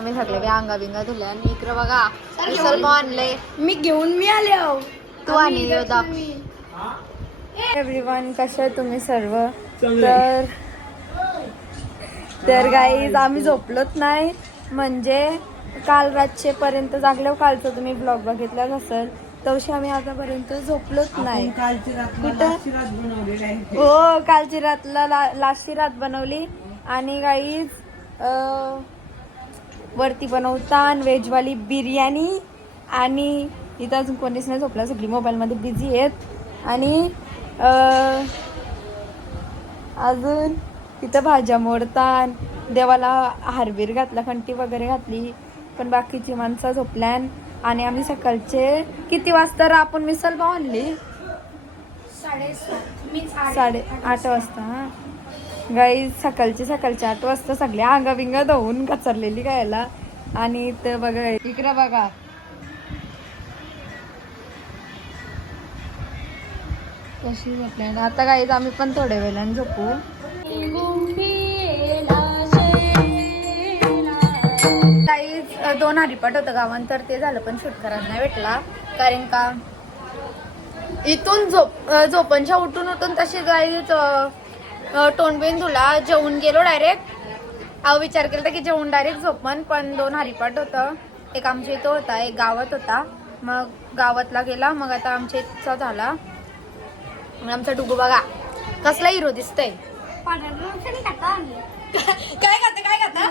मी सगळे काही अंगा बिंगा धुल्या आणि इकडे बघा पाव आणले मी घेऊन मी आले आहो. तू आणि एव्हरीवन कसे आहे तुम्ही सर्व? तर तर गाईज आम्ही झोपलोच नाही. म्हणजे काल रातचे पर्यंत जागल्यावर कालचं तुम्ही ब्लॉग बघितलाच असेल तवशी आम्ही आतापर्यंत झोपलोच नाही. कुठं? हो कालची रातला ला- लास्टची रात बनवली. आणि गाईज वरती बनवतान व्हेजवाली बिर्याणी. आणि इथं अजून कोणीच नाही झोपला सगळी मोबाईलमध्ये बिझी आहेत. आणि अं, अजून तिथं भाज्या मोडतान देवाला हारबीर घातला खंटी वगैरे घातली. पण बाकीची माणसं झोपल्यान आणि आम्ही सकाळचे किती वाजता आपण मिसल पाव आणली? साडेसात मी साडे आठ वाजता हा. गाई सकाळची सकाळची आठ वाजता सगळ्या अंगाबिंग धुवून कचरलेली गायला. आणि ते बघा इकडे बघा. कशी झोपल्या आता गाईज आम्ही पण थोड्या वेळाने झोपू. गाईज दोन हरिपाट होतं गावान तर ते झालं पण शूट करायला नाही भेटला. कारण का? इथून झोप अं, झोपणच्या उठून उठून तशी जाईच तोंडबिन तुला जेवून गेलो डायरेक्ट अहो विचार केला की जेवून डायरेक्ट झोपण पण दोन हरिपाट होतं. एक आमच्या इथं होता एक गावात होता. मग गावातला गेला मग आता आमच्या इथचा झाला. मग आमचा डुगू बघा कसला हिरो दिसतंय. काय खाते काय खाता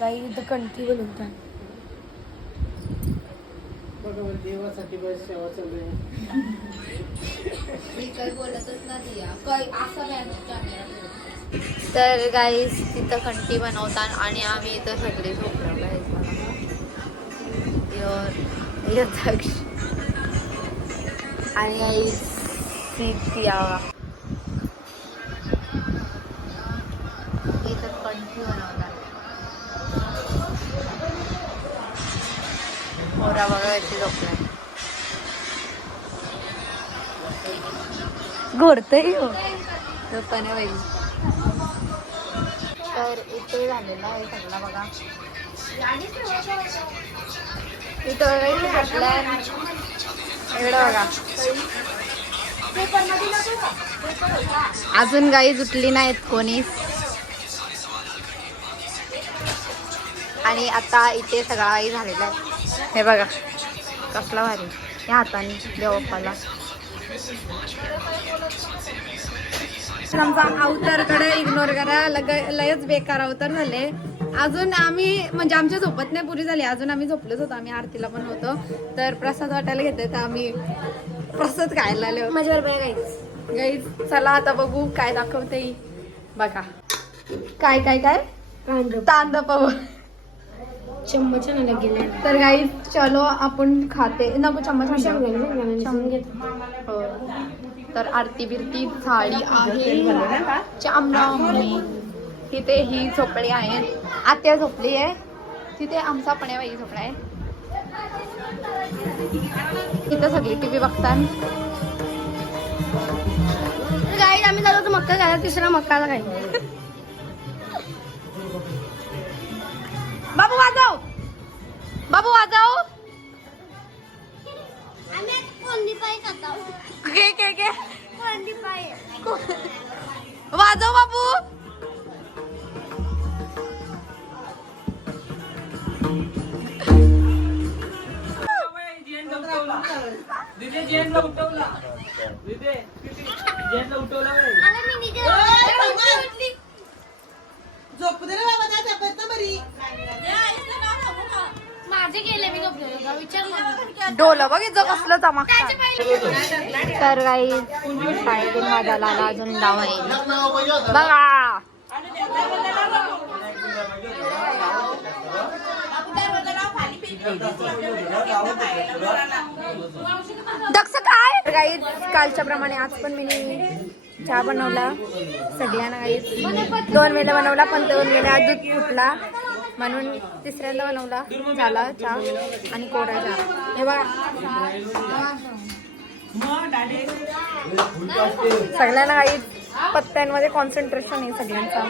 गाई इथं कंठी बोलवतात देवासाठी बस सेवा चालू आहे. तर गाईस तिथं कंठी बनवतात आणि आम्ही इथं सगळे झोपलो आणि आई सिया इथं कंठी बनवतात. मोरा बघा कशी झोपलाय घोरतय हो झोपाने पाहिजे तर इथे झालेला आहे सगळा बघा. इथं इकडं बघा. अजून गाई जुटली नाहीत कोणीच आणि आता इथे सगळा काही झालेला आहे. हे बघा. कसला भारी. या हाताने देवप्पाला आमचा अवतारकडे इग्नोर करा लग लयच बेकार अवतार झाले. अजून आम्ही म्हणजे आमच्या झोपत नाही पुरी झाली. अजून आम्ही झोपलोच होतो आम्ही आरतीला पण होतो. तर प्रसाद वाटायला घेतोय तर आम्ही प्रसाद खायला आलो. माझ्यावर गाईज चला आता बघू काय दाखवते. बघा. काय काय काय? तांदा पाव चम्मच गेले. तर गाईज चलो आपण खाते. नको चम्मच. हो. तर आरती बिरती झाडी आहे. चामरावणी तिथे ही झोपडी आहेत आत्या झोपली आहे. तिथे आमचा पण्याबाई झोपडा आहे. इथं सगळी टीव्ही बघतान गाई आम्ही झालो तर मक्का खायला तिसरा मक्काला खाई दिदे जेनला उठवला. दिदे किती? जेनला उठवला बाई. आणि मी झोपू दे रे बाबा त्या तब्येत ना बरी माझे गेले मी झोपलेलो विचारलं डोलं बघ इथं कसलं चमकतात. तर काही वाजायला आला अजून डाव आहे बघा दक्ष काय? गाईत कालच्या प्रमाणे आज पण मी चहा बनवला. सगळ्यांना काही दोन वेळेला बनवला पण दोन वेळेला दूध फुटला म्हणून तिसऱ्यांदा बनवला. झाला चहा आणि कोरा चहा. हे बघा. सगळ्यांना काही पत्त्यांमध्ये कॉन्सन्ट्रेशन आहे सगळ्यांचा.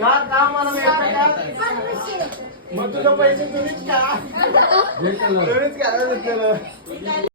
का का मला मिळतं का? मग तुझं पैसे तुम्हीच का? तुम्हीच का